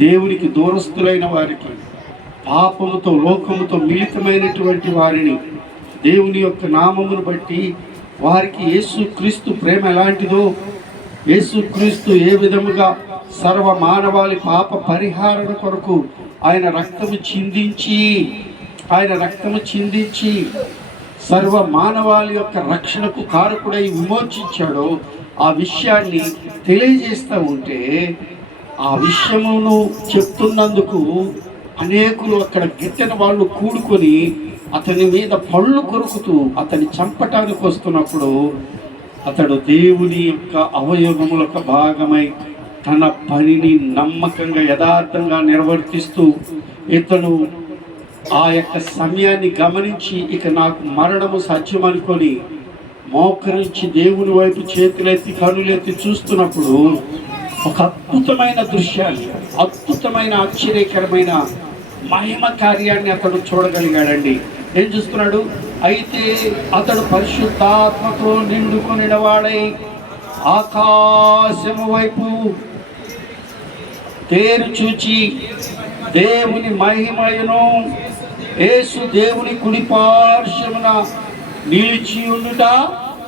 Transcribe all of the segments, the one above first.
దేవునికి దూరస్తులైన వారికి, పాపముతో లోకముతో మిళితమైనటువంటి వారిని దేవుని యొక్క నామమును బట్టి వారికి యేసుక్రీస్తు ప్రేమ ఎలాంటిదో, యేసుక్రీస్తు ఏ విధముగా సర్వ మానవాళి పాప పరిహారణ కొరకు ఆయన రక్తము చిందించి సర్వ మానవాళి యొక్క రక్షణకు కారకుడై విమోచించాడో ఆ విషయాన్ని తెలియజేస్తూ ఉంటే, ఆ విషయమును చెప్తున్నందుకు అనేకులు అక్కడ గిట్టని వాళ్ళు కూడుకొని అతని మీద పళ్ళు కొరుకుతూ అతన్ని చంపటానికి వస్తున్నప్పుడు, అతడు దేవుని యొక్క అవయవములకు భాగమై తన పనిని నమ్మకంగా యథార్థంగా నిర్వర్తిస్తూ ఇతడు ఆ యొక్క సమయాన్ని గమనించి ఇక నాకు మరణము సాధ్యం అనుకొని మోకరించి దేవుని వైపు చేతులెత్తి కనులెత్తి చూస్తున్నప్పుడు ఒక అద్భుతమైన దృశ్యాన్ని, అద్భుతమైన ఆశ్చర్యకరమైన మహిమ కార్యాన్ని అతడు చూడగలిగాడండి. ఏం చూస్తున్నాడు? అయితే అతడు పరిశుద్ధాత్మతో నిండుకొనిన వాడై ఆకాశము వైపు తేరు చూచి దేవుని మహిమయును యేసు దేవుని కుడి పార్శ్వమున నిలిచి ఉండుట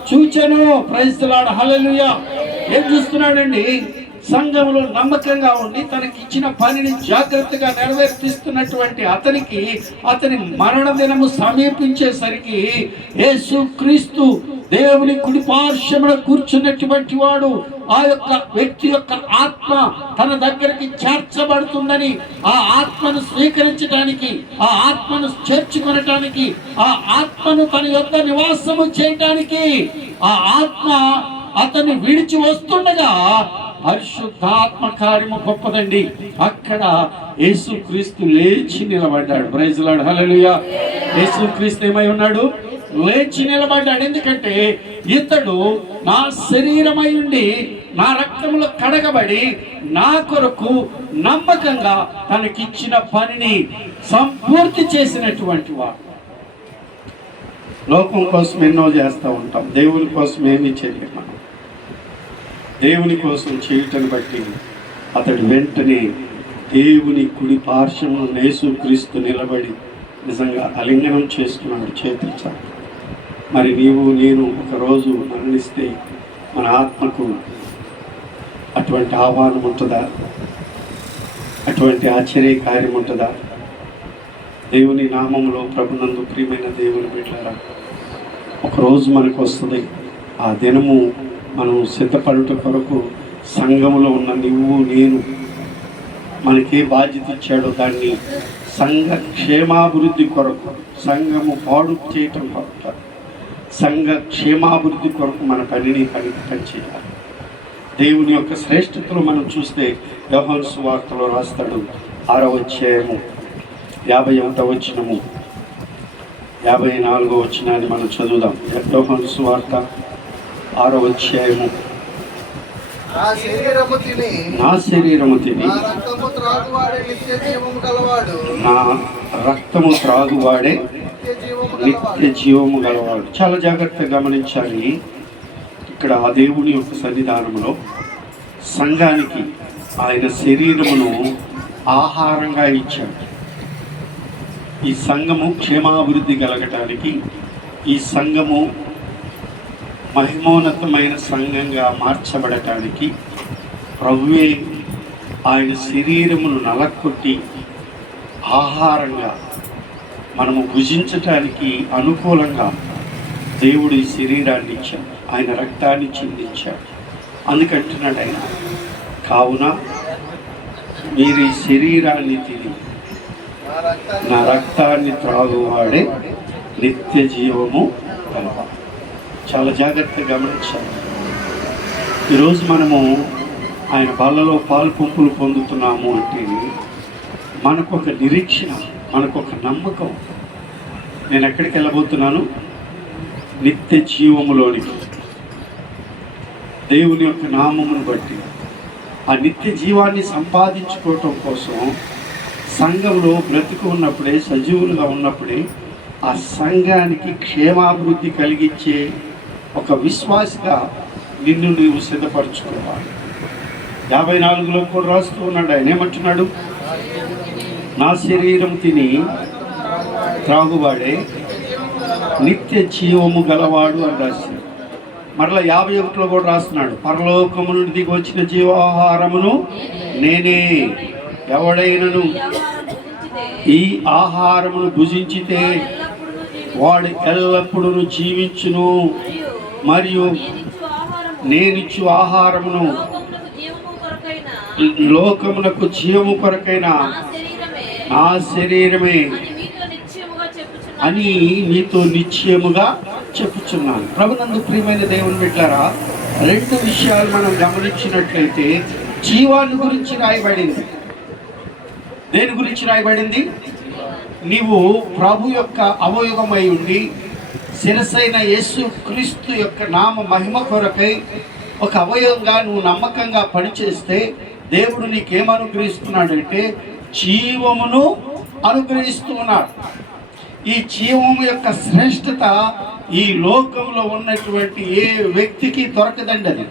చూచెను. ప్రైజ్ ది లార్డ్, హల్లెలూయా. ఏం చూస్తున్నాడండి? సంఘంలో నమ్మకంగా ఉండి తనకిచ్చిన పనిని జాగ్రత్తగా నెరవేర్తిస్తున్నటువంటి అతని మరణ దినము సమీపించేసరికి యేసుక్రీస్తు దేవుని కుడి పార్శ్వమున కూర్చున్నటువంటి వాడు, ఆ యొక్క వ్యక్తి యొక్క ఆత్మ తన దగ్గరికి చేర్చబడుతుందని, ఆ ఆత్మను స్వీకరించడానికి, ఆ ఆత్మను చేర్చుకొనటానికి, ఆ ఆత్మను తన యొక్క నివాసము చేయటానికి ఆ ఆత్మ అతన్ని విడిచి వస్తుండగా పరిశుద్ధాత్మ కార్యము గొప్పదండి. అక్కడ యేసుక్రీస్తు లేచి నిలబడ్డాడు. ప్రైజ్ ది లార్డ్, హల్లెలూయా. యేసుక్రీస్తు ఏమై ఉన్నాడు? లేచి నిలబడ్డాడు. ఎందుకంటే ఇతడు నా శరీరమై ఉండి నా రక్తములో కడగబడి నా కొరకు నమ్మకంగా తనకిచ్చిన పనిని సంపూర్తి చేసినటువంటి వాడు. లోకం కోసం ఎన్నో చేస్తూ ఉంటాం, దేవుని కోసం ఏమీ చేయలేము. దేవుని కోసం చేయటం బట్టి అతడు వెంటనే దేవుని కుడి పార్శ్వమున యేసుక్రీస్తు నిలబడి నిజంగా ఆలింగనం చేసుకున్నాడు చేతులు చాపి. మరి నీవు నేను ఒకరోజు మరణిస్తే మన ఆత్మకు అటువంటి ఆహ్వానం ఉంటుందా? అటువంటి ఆశ్చర్య కార్యం ఉంటుందా? దేవుని నామంలో ప్రభునందు ప్రియమైన దేవుని బిడ్డలారా, ఒకరోజు మనకు వస్తుంది. ఆ దినము మనం సిద్ధపడుట కొరకు సంఘములో ఉన్న నువ్వు నేను మనకే బాధ్యత ఇచ్చాడో దాన్ని సంఘ క్షేమాభివృద్ధి కొరకు, సంఘము పాడు చేయటం కొరకు, సంఘ క్షేమాభివృద్ధి కొరకు మన పనిని పనిచేయాలి. దేవుని యొక్క శ్రేష్ఠతలో మనం చూస్తే యోహాను సువార్తలో రాస్తాడు 6వ అధ్యాయము 51వ వచనము 54వ వచనాన్ని మనం చదువుదాం. యోహాను సువార్త 6వ అధ్యాయము. నా శరీరము తిని నా రక్తము త్రాగువాడే నిత్య జీవము గలవాడు. చాలా జాగ్రత్తగా గమనించాలి. ఇక్కడ ఆ దేవుని యొక్క సన్నిధానంలో సంఘానికి ఆయన శరీరమును ఆహారంగా ఇచ్చాడు. ఈ సంఘము క్షేమాభివృద్ధి కలగటానికి, ఈ సంఘము మహిమోన్నతమైన సంఘంగా మార్చబడటానికి ప్రభువే ఆయన శరీరమును నలకొట్టి ఆహారంగా మనము భుజించటానికి అనుకూలంగా దేవుడు ఈ శరీరాన్ని ఇచ్చాడు, ఆయన రక్తాన్ని చిందించాడు. అందుకంటున్నాడు ఆయన, కావున మీరు ఈ శరీరాన్ని తిని నా రక్తాన్ని త్రాగువాడే నిత్య జీవము కలవాలి. చాలా జాగ్రత్తగా గమనించాలి. ఈరోజు మనము ఆయన బల్లలో పాలు పంపులు పొందుతున్నాము అంటే మనకొక నిరీక్షణ, మనకొక నమ్మకం. నేను ఎక్కడికి వెళ్ళబోతున్నాను? నిత్య జీవములోనికి. దేవుని యొక్క నామమును బట్టి ఆ నిత్య జీవాన్ని సంపాదించుకోవటం కోసం సంఘంలో బ్రతికి ఉన్నప్పుడే, సజీవులుగా ఉన్నప్పుడే ఆ సంఘానికి క్షేమాభివృద్ధి కలిగించే ఒక విశ్వాసగా నిన్ను నీవు సిద్ధపరచుకోవాలి. 54లో కూడా రాస్తూ ఉన్నాడు. ఆయన ఏమంటున్నాడు? నా శరీరం తిని త్రాగువాడే నిత్య జీవము గలవాడు అని రాశాడు. మరలా 51లో కూడా రాస్తున్నాడు, పరలోకము నుండి దిగి వచ్చిన జీవాహారమును నేనే, ఎవడైనను ఈ ఆహారమును భుజించితే వాడు ఎల్లప్పుడూ జీవించును, మరియు నేనిచ్చు ఆహారమును లోకమునకు జీవము కొరకైన నా శరీరమే అని నీతో నిశ్చయముగా చెప్పుచున్నాను. ప్రభునందు ప్రియమైన దేవుని బిడ్డలారా, రెండు విషయాలు మనం గమనించినట్లయితే జీవాన్ని గురించి రాయబడింది. దేని గురించి రాయబడింది? నీవు ప్రభు యొక్క అవయవమై ఉండి శిరసైన యేసు క్రీస్తు యొక్క నామ మహిమ కొరకై ఒక అవయవంగా నువ్వు నమ్మకంగా పనిచేస్తే దేవుడు నీకేమనుగ్రహిస్తున్నాడంటే జీవమును అనుగ్రహిస్తూ ఉన్నాడు. ఈ జీవము యొక్క శ్రేష్టత ఈ లోకంలో ఉన్నటువంటి ఏ వ్యక్తికి దొరకదండి. అది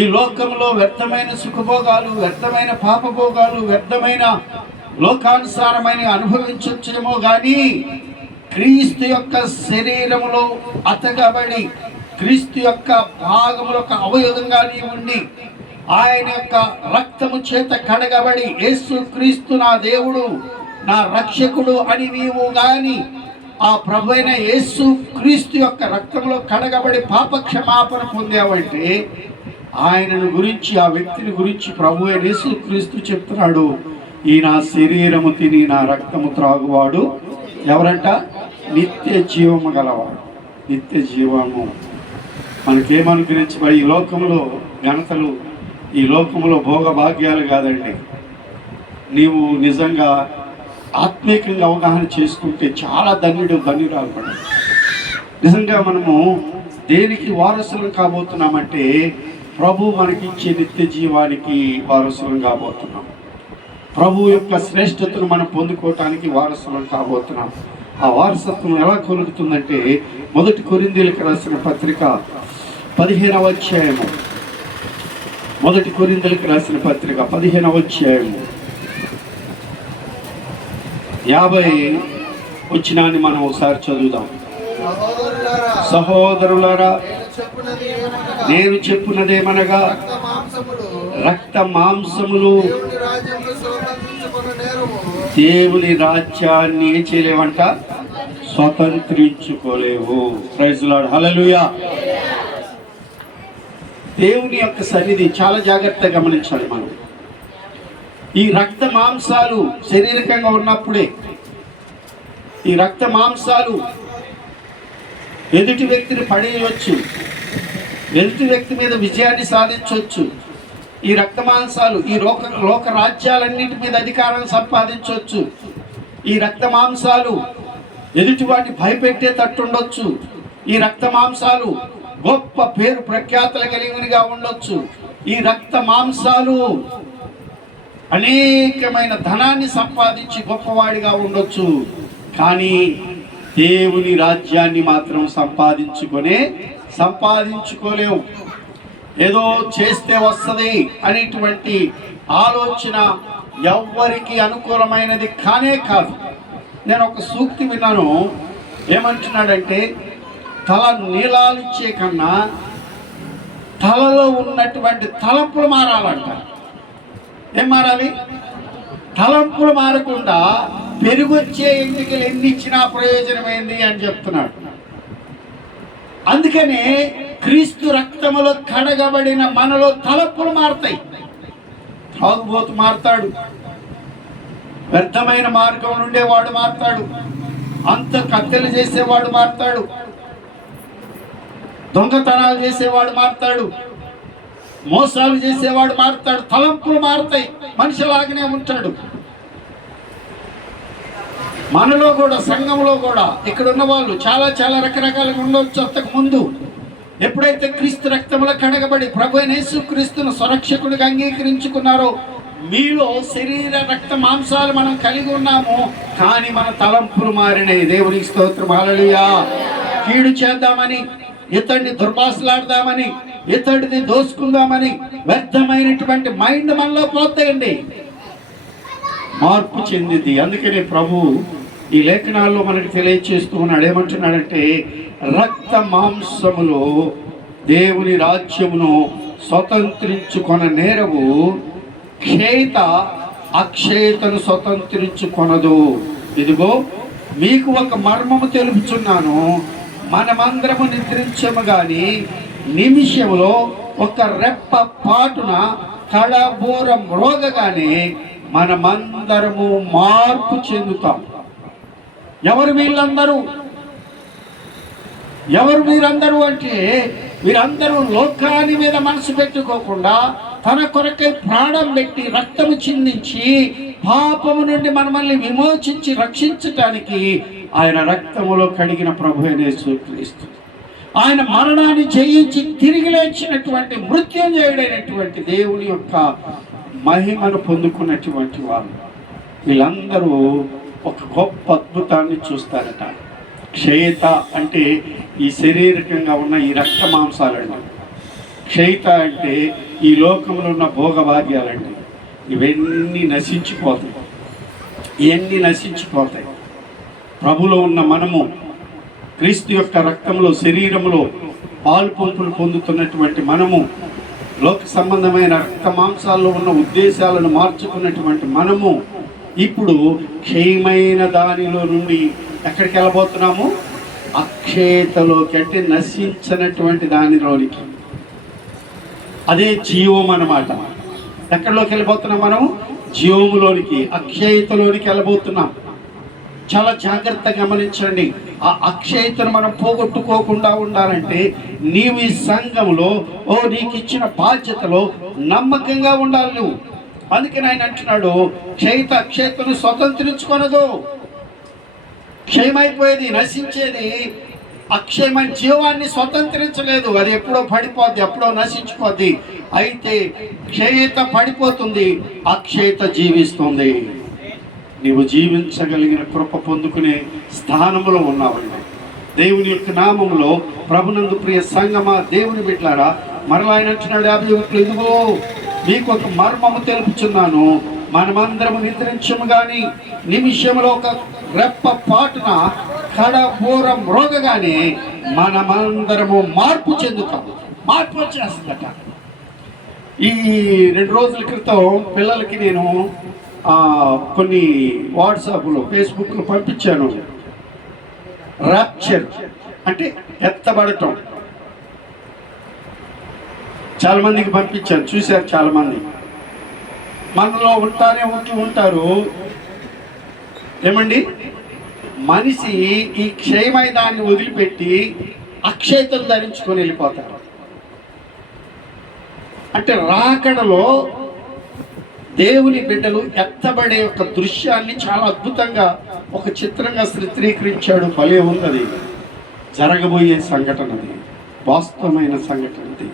ఈ లోకంలో వ్యర్థమైన సుఖభోగాలు, వ్యర్థమైన పాపభోగాలు, వ్యర్థమైన లోకానుసారమైన అనుభవించవచ్చేమో కానీ క్రీస్తు యొక్క శరీరములో అతకబడి క్రీస్తు యొక్క భాగముల యొక్క అవయవంగా నీ ఉండి ఆయన యొక్క రక్తము చేత కడగబడి యేసు క్రీస్తు నా దేవుడు నా రక్షకుడు అని నీవు గాని ఆ ప్రభు అయిన యేసు క్రీస్తు యొక్క రక్తంలో కడగబడి పాప క్షమాపణ పొందావంటే ఆయనను గురించి, ఆ వ్యక్తిని గురించి ప్రభు అయిన యేసు క్రీస్తు చెప్తున్నాడు, ఈ నా శరీరము తిని నా రక్తము త్రాగువాడు ఎవరంట? నిత్య జీవము గలవాడు. నిత్య జీవము మనకేమనుగ్రహించబడి ఈ లోకంలో ఘనతలు, ఈ లోకంలో భోగభాగ్యాలు కాదండి. నీవు నిజంగా ఆత్మీయంగా అవగాహన చేసుకుంటే చాలా ధన్యురాలు పడ. నిజంగా మనము దేనికి వారసులం కాబోతున్నామంటే ప్రభు మనకిచ్చే నిత్య జీవానికి వారసులం కాబోతున్నాం. ప్రభు యొక్క శ్రేష్టతను మనం పొందుకోవటానికి వారసులం కాబోతున్నాం. ఆ వారసత్వం ఎలా కలుగుతుందంటే 1 కొరింథీయులకు రాసిన పత్రిక 15వ అధ్యాయము, 1 కొరింథీయులకు రాసిన పత్రిక 15వ అధ్యాయము 50 వచనాన్ని మనం ఒకసారి చదువుదాం. సహోదరులారా, నేను చెప్పున్నదేమనగా రక్త మాంసములు దేవుని రాజ్యాన్ని ఏం చేయలేవంట? స్వతంత్రించుకోలేవు. ప్రైజ్ లార్డ్, హల్లెలూయా. దేవుని యొక్క సన్నిధి చాలా జాగ్రత్తగా గమనించాలి మనం. ఈ రక్త మాంసాలు శారీరకంగా ఉన్నప్పుడే ఈ రక్త మాంసాలు ఎదుటి వ్యక్తిని పడేయవచ్చు, ఎదుటి వ్యక్తి మీద విజయాన్ని సాధించవచ్చు. ఈ రక్త మాంసాలు ఈ లోక రాజ్యాలన్నింటి మీద అధికారం సంపాదించవచ్చు. ఈ రక్త మాంసాలు ఎదుటి వాటిని భయపెట్టే తట్టుండొచ్చు. ఈ రక్త మాంసాలు గొప్ప పేరు ప్రఖ్యాతలు కలిగినగా ఉండొచ్చు. ఈ రక్త మాంసాలు అనేకమైన ధనాన్ని సంపాదించి గొప్పవాడిగా ఉండొచ్చు. కానీ దేవుని రాజ్యాన్ని మాత్రం సంపాదించుకోలేవు. ఏదో చేస్తే వస్తుంది అనేటువంటి ఆలోచన ఎవ్వరికి అనుకూలమైనది కానే కాదు. నేను ఒక సూక్తి విన్నాను. ఏమంటున్నాడంటే తల నీలాలు ఇచ్చే కన్నా తలలో ఉన్నటువంటి తలంపులు మారాలంట. ఏం మారాలి? తలంపులు మారకుండా పెరుగొచ్చే ఎంటికలు ఎన్ని ఇచ్చినా ప్రయోజనమైంది అని చెప్తున్నాడు. అందుకనే క్రీస్తు రక్తములో కడగబడిన మనలో తలంపులు మారుతాయి. తాగుబోతు మారుతాడు, వ్యర్థమైన మార్గం నుండేవాడు మారుతాడు, అంత కత్తెలు చేసేవాడు మారుతాడు, దొంగతనాలు చేసేవాడు మారుతాడు, మోసాలు చేసేవాడు మారుతాడు. తలంపులు మారుతాయి. మనిషిలాగానే ఉంటాడు. మనలో కూడా, సంఘంలో కూడా ఇక్కడ ఉన్న వాళ్ళు చాలా రకరకాలుగా ఉండవచ్చు. అంతకు ముందు ఎప్పుడైతే క్రీస్తు రక్తంలో కడగబడి ప్రభు అయిన యేసు క్రీస్తును సురక్షకుడిగా అంగీకరించుకున్నారో మీలో శరీర రక్త మాంసాలు మనం కలిగి ఉన్నాము, కానీ మన తలంపులు మారినాయి. దేవునికి స్తోత్రం, హల్లెలూయా. కీడు చేద్దామని, ఇతన్ని దుర్భాషలాడదామని, ఇతడిది దోసుకుందామని వ్యర్థమైనటువంటి మైండ్ మనలో పోతాయండి, మార్పు చెందింది. అందుకనే ప్రభు ఈ లేఖనాల్లో మనకు తెలియచేస్తూ ఉన్నాడు. ఏమంటున్నాడంటే, రక్త మాంసములో దేవుని రాజ్యమును స్వతంత్రించుకొన నేరవు, క్షేత అక్షేతను స్వతంత్రించుకొనదు. ఇదిగో మీకు ఒక మర్మము తెలుపుచున్నాను, మనమందరము నిద్రించము గాని నిమిషములో ఒక రెప్ప పాటున కడబోర మ్రోగగానే మనమందరము మార్పు చెందుతాం. ఎవరు వీళ్ళందరూ? ఎవరు వీరందరూ అంటే, వీరందరూ లోకాన్ని మీద మనసు పెట్టుకోకుండా తన కొరకై ప్రాణం పెట్టి రక్తము చిందించి పాపము నుండి మనల్ని విమోచించి రక్షించటానికి ఆయన రక్తములో కడిగిన ప్రభు అయిన యేసుక్రీస్తు, ఆయన మరణాన్ని జయించి తిరిగి లేచినటువంటి మృత్యుంజయుడైనటువంటి దేవుని యొక్క మహిమను పొందుకున్నటువంటి వారు వీళ్ళందరూ ఒక గొప్ప అద్భుతాన్ని చూస్తారట. క్షయిత అంటే ఈ శారీరకంగా ఉన్న ఈ రక్త మాంసాలండి. క్షయిత అంటే ఈ లోకంలో ఉన్న భోగభాగ్యాలండి. ఇవన్నీ నశించిపోతాయి, ఇవన్నీ నశించిపోతాయి. ప్రభులో ఉన్న మనము క్రీస్తు యొక్క రక్తంలో శరీరంలో పాలు పంపులు పొందుతున్నటువంటి మనము, లోక సంబంధమైన రక్త మాంసాల్లో ఉన్న ఉద్దేశాలను మార్చుకున్నటువంటి మనము ఇప్పుడు క్షయమైన దానిలో నుండి ఎక్కడికి వెళ్ళబోతున్నాము? అక్షేతలోకి, అంటే నశించినటువంటి దానిలోనికి. అదే జీవం అన్నమాట. ఎక్కడిలోకి వెళ్ళిపోతున్నాం మనం? జీవములోనికి, అక్షయతలోనికి వెళ్ళబోతున్నాం. చాలా జాగ్రత్తగా గమనించండి. ఆ అక్షయతను మనం పోగొట్టుకోకుండా ఉండాలంటే నీవు ఈ సంఘంలో నీకు ఇచ్చిన బాధ్యతలో నమ్మకంగా ఉండాలి నువ్వు. అందుకని ఆయన అంటున్నాడు, క్షయిత అక్షయతను స్వతంత్రించుకొనదు. క్షయమైపోయేది, నశించేది అక్షయమైన జీవాన్ని స్వతంత్రించలేదు. అది ఎప్పుడో పడిపోద్ది, ఎప్పుడో నశించిపోద్ది. అయితే క్షయత పడిపోతుంది, అక్షయత జీవిస్తుంది. నీవు జీవించగలిగిన కృప పొందుకునే స్థానంలో ఉన్నావండి. దేవుని యొక్క నామంలో ప్రభునందు ప్రియ సంగమా, దేవుని బిడ్డలారా, మరలా ఆయన అంటున్నాడు 51, ఇదిగో మీకు ఒక మర్మము తెలుపుచున్నాను, మనమందరము నిద్రించము గాని నిమిషంలో ఒక రెప్ప పాటున కడబోర మ్రోగగానే మనమందరము మార్పు చెందుతాము. మార్పు వచ్చేస్తుందట. ఈ 2 రోజుల క్రితం పిల్లలకి నేను కొన్ని వాట్సాప్లో, ఫేస్బుక్లో పంపించాను. ర్యాప్చర్ అంటే ఎత్తబడటం. చాలా మందికి పంపించాను, చూశారు చాలామంది. మనలో ఉంటారు. ఏమండి, మనిషి ఈ క్షయమైదాన్ని వదిలిపెట్టి అక్షయతను ధరించుకొని వెళ్ళిపోతాడు. అంటే రాకడలో దేవుని బిడ్డలు ఎత్తబడే ఒక దృశ్యాన్ని చాలా అద్భుతంగా ఒక చిత్రంగా చిత్రీకరించాడు. భలే ఉన్నది. జరగబోయే సంఘటనది, వాస్తవమైన సంఘటనది.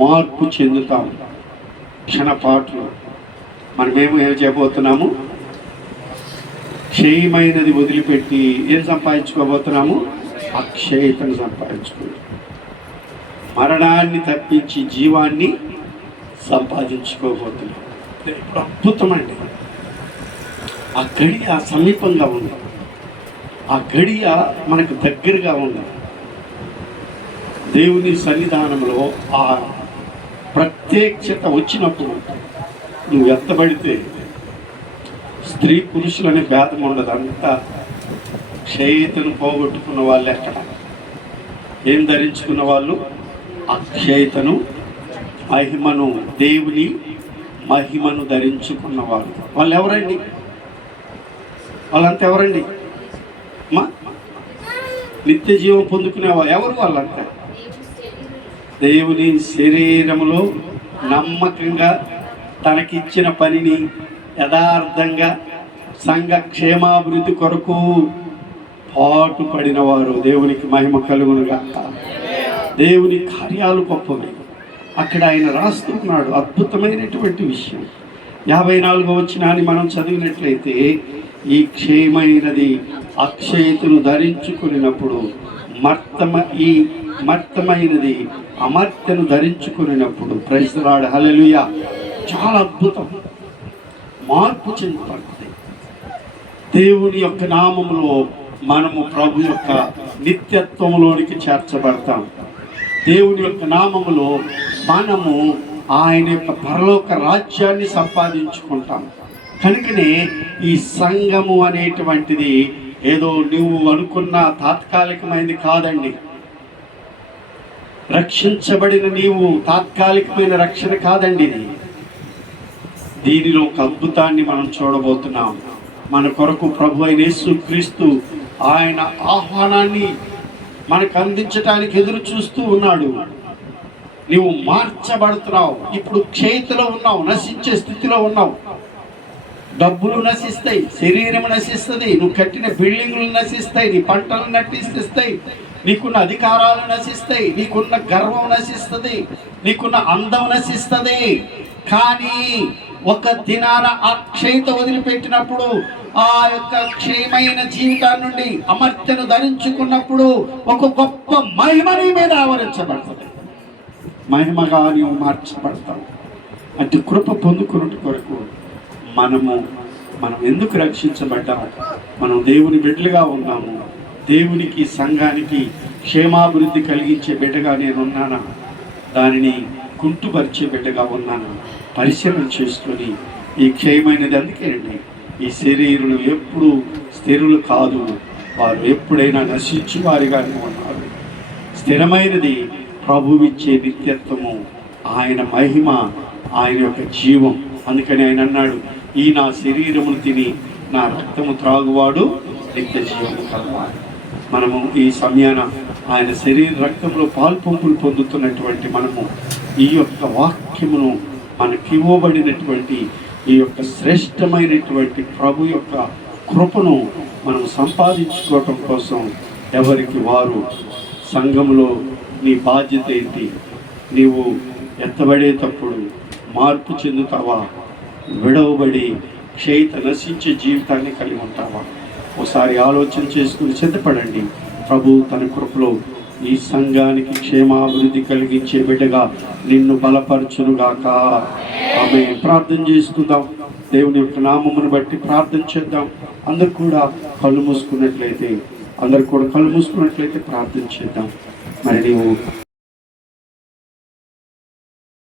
మార్పు చెందుతాము క్షణపాటులో. మనమేమో ఏం చేయబోతున్నాము? క్షయమైనది వదిలిపెట్టి ఏం సంపాదించుకోబోతున్నాము? అక్షయతను సంపాదించుకుంటాం. మరణాన్ని తప్పించి జీవాన్ని సంపాదించుకోబోతున్నాం. ఇప్పుడు అద్భుతమండి. ఆ గడియ సమీపంగా ఉంది, ఆ గడియ మనకు దగ్గరగా ఉంది. దేవుని సన్నిధానంలో ఆ ప్రత్యక్షత వచ్చినప్పుడు నువ్వు ఎత్తబడితే స్త్రీ పురుషులనే భేదం ఉండదు. అంతా క్షయతను పోగొట్టుకున్న వాళ్ళు ఎక్కడ? ఏం ధరించుకున్న వాళ్ళు? అక్షయతను, మహిమను, దేవుని మహిమను ధరించుకున్న వాళ్ళు. వాళ్ళు ఎవరండి? వాళ్ళంతా ఎవరండి? నిత్య జీవం పొందుకునే వాళ్ళు ఎవరు? వాళ్ళంతా దేవుని శరీరములో నమ్మకంగా తనకిచ్చిన పనిని యథార్థంగా సంఘ క్షేమాభివృద్ధి కొరకు పాటుపడిన వారు. దేవునికి మహిమ కలుగునుగాక. దేవుని కార్యాలు గొప్పవి. అక్కడ ఆయన రాస్తున్నాడు అద్భుతమైనటువంటి విషయం. 54వ వచనాన్ని మనం చదివినట్లయితే, ఈ క్షేమైనది అక్షయతను ధరించుకున్నప్పుడు ఈ మర్తమైనది అమర్త్యను ధరించుకున్నప్పుడు ప్రైజ్ ది లార్డ్ హల్లెలూయా. చాలా అద్భుతం, మార్పు చెందుతుంది. దేవుని యొక్క నామములో మనము ప్రభు యొక్క నిత్యత్వంలోనికి చేర్చబడతాం. దేవుని యొక్క నామములో మనము ఆయన యొక్క పరలోక రాజ్యాన్ని సంపాదించుకుంటాం. కనుకనే ఈ సంఘము అనేటువంటిది ఏదో నువ్వు అనుకున్న తాత్కాలికమైనది కాదండి. రక్షించబడిన నీవు తాత్కాలికమైన రక్షణ కాదండి ఇది. దీనిలో ఒక అద్భుతాన్ని మనం చూడబోతున్నాం. మన కొరకు ప్రభు అయిన యేసుక్రీస్తు ఆయన ఆహ్వానాన్ని మనకు అందించడానికి ఎదురు చూస్తూ ఉన్నాడు. నీవు మార్చబడుతున్నావు. ఇప్పుడు క్షేత్రలో ఉన్నావు, నశించే స్థితిలో ఉన్నావు. డబ్బులు నశిస్తాయి, శరీరం నశిస్తుంది, నువ్వు కట్టిన బిల్డింగులు నశిస్తాయి, నీ పంటలు నశిస్తాయి, నీకున్న అధికారాలు నశిస్తాయి, నీకున్న గర్వం నశిస్తుంది, నీకున్న అందం నశిస్తుంది. కానీ ఒక దినాన ఆ క్షయత వదిలిపెట్టినప్పుడు, ఆ యొక్క క్షయమైన జీవితాన్ని నుండి అమర్త్యను ధరించుకున్నప్పుడు ఒక గొప్ప మహిమ నీ మీద ఆవరించబడుతుంది. మహిమగా నీవు మార్చబడతావు. అటు కృప పొందుకున్నట్టు కొరకు మనం ఎందుకు రక్షించబడ్డాము? మనం దేవుని బిడ్డలుగా ఉన్నాము. దేవునికి సంఘానికి క్షేమాభివృద్ధి కలిగించే బిడ్డగా నేను ఉన్నానా? దానిని కుంటుపరిచే బిడ్డగా ఉన్నాను. పరిశీలన చేసుకొని ఈ క్షయమైనది అందుకేనండి, ఈ శరీరులు ఎప్పుడు స్థిరులు కాదు, వారు ఎప్పుడైనా నశించు వారిగానే ఉన్నారు. స్థిరమైనది ప్రభువిచ్చే నిత్యత్వము, ఆయన మహిమ, ఆయన యొక్క జీవం. అందుకని ఆయన అన్నాడు, ఈ నా శరీరమును తిని నా రక్తము త్రాగువాడు నిత్య జీవము కలవాడు. మనము ఈ సమయాన ఆయన శరీర రక్తంలో పాల్పొంపులు పొందుతున్నటువంటి మనము ఈ యొక్క వాక్యమును మనకి ఇవ్వబడినటువంటి ఈ యొక్క శ్రేష్టమైనటువంటి ప్రభు యొక్క కృపను మనం సంపాదించుకోవటం కోసం ఎవరికి వారు సంఘంలో నీ బాధ్యత ఏంటి? నీవు ఎత్తబడేటప్పుడు మార్పు చెందుతావా? విడవబడి క్షయిత నశించే జీవితాన్ని కలిగి ఉంటావా? ఒకసారి ఆలోచన చేసుకుని సిద్ధపడండి. ప్రభు తన కృపలో ఈ సంఘానికి క్షేమాభివృద్ధి కలిగించే బిడ్డగా నిన్ను బలపరచునుగాక. ఆమె ప్రార్థన చేసుకుందాం. దేవుని యొక్క నామమును బట్టి ప్రార్థన చేద్దాం. అందరు కూడా కళ్ళు మూసుకున్నట్లయితే ప్రార్థన చేద్దాం. మరి నీవు